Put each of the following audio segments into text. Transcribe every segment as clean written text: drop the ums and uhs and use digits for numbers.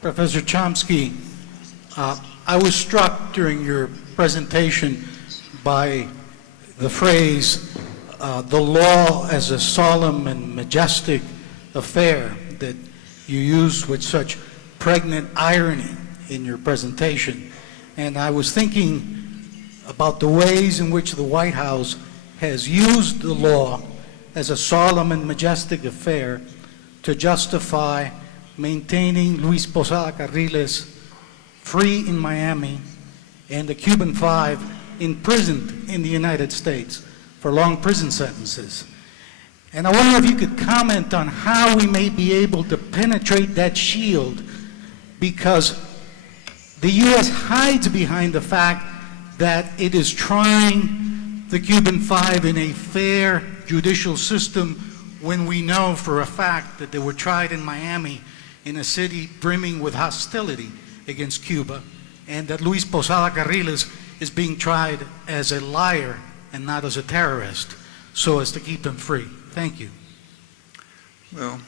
Professor Chomsky, I was struck during your presentation by the phrase, the law as a solemn and majestic affair, that you used with such pregnant irony in your presentation. And I was thinking about the ways in which the White House has used the law as a solemn and majestic affair to justify maintaining Luis Posada Carriles free in Miami and the Cuban Five imprisoned in the United States for long prison sentences. And I wonder if you could comment on how we may be able to penetrate that shield, because the U.S. hides behind the fact that it is trying the Cuban Five in a fair judicial system when we know for a fact that they were tried in Miami in a city brimming with hostility against Cuba, and that Luis Posada Carriles is being tried as a liar and not as a terrorist, so as to keep him free. Thank you. Well,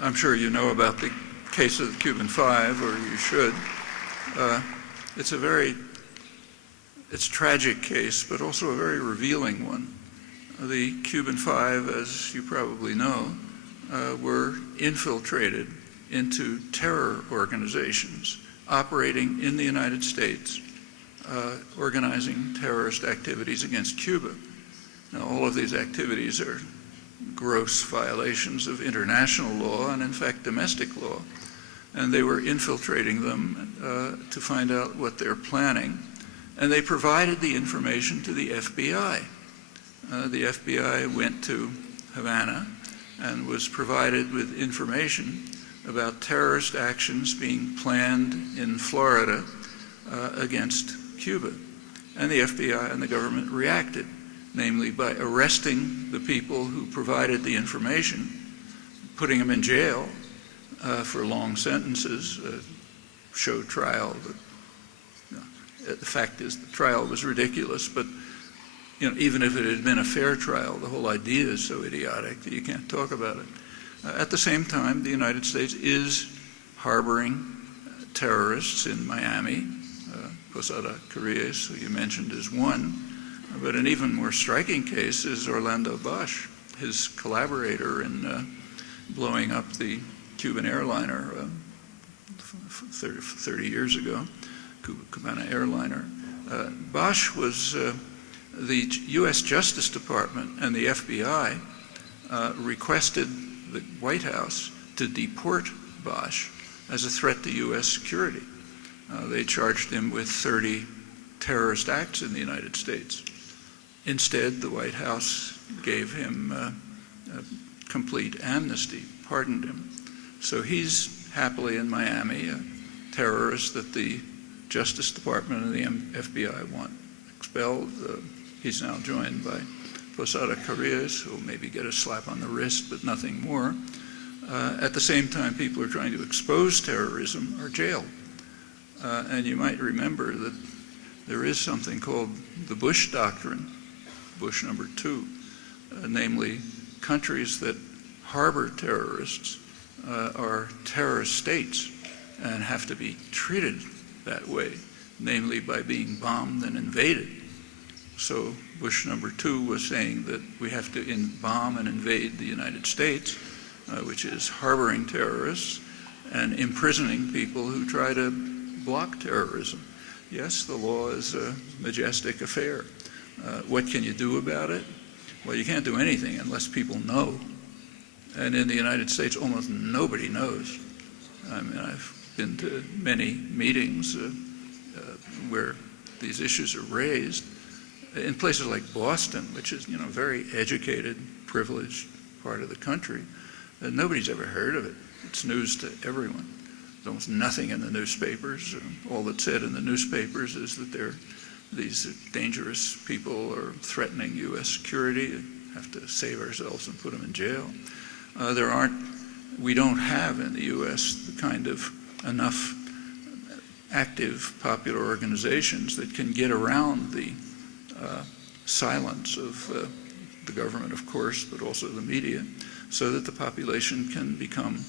I'm sure you know about the case of the Cuban Five, or you should. It's a tragic case, but also a very revealing one. The Cuban Five, as you probably know, were infiltrated into terror organizations operating in the United States, organizing terrorist activities against Cuba. Now, all of these activities are gross violations of international law and, in fact, domestic law. And they were infiltrating them to find out what they're planning. And they provided the information to the FBI. The FBI went to Havana and was provided with information about terrorist actions being planned in Florida against Cuba. And the FBI and the government reacted, namely by arresting the people who provided the information, putting them in jail for long sentences, show trial. The fact is the trial was ridiculous, but even if it had been a fair trial, the whole idea is so idiotic that you can't talk about it. At the same time, the United States is harboring terrorists in Miami. Posada Carriles, who you mentioned, is one. But an even more striking case is Orlando Bosch, his collaborator in blowing up the Cuban airliner 30 years ago, Cubana airliner. Bosch was the U.S. Justice Department and the FBI requested the White House to deport Bosch as a threat to U.S. security. They charged him with 30 terrorist acts in the United States. Instead, the White House gave him a complete amnesty, pardoned him. So he's happily in Miami, a terrorist that the Justice Department and the FBI want expelled. He's now joined by Posada Carriles, who will maybe get a slap on the wrist, but nothing more. At the same time, people who are trying to expose terrorism are jailed. And you might remember that there is something called the Bush Doctrine, Bush number 2, namely countries that harbor terrorists are terrorist states and have to be treated that way, namely by being bombed and invaded. So Bush number 2 was saying that we have to bomb and invade the United States, which is harboring terrorists and imprisoning people who try to block terrorism. Yes, the law is a majestic affair. What can you do about it? Well, you can't do anything unless people know. And in the United States, almost nobody knows. I mean, I've been to many meetings where these issues are raised. In places like Boston, which is, a very educated, privileged part of the country, nobody's ever heard of it. It's news to everyone. There's almost nothing in the newspapers. All that's said in the newspapers is that these dangerous people are threatening U.S. security. We have to save ourselves and put them in jail. We don't have in the U.S. the kind of enough active popular organizations that can get around the silence of the government, of course, but also the media, so that the population can become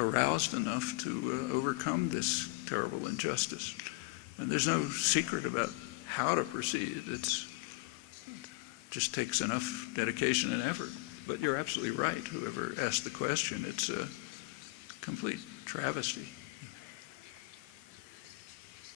aroused enough to overcome this terrible injustice. And there's no secret about how to proceed. It just takes enough dedication and effort. But you're absolutely right, whoever asked the question. It's a complete travesty.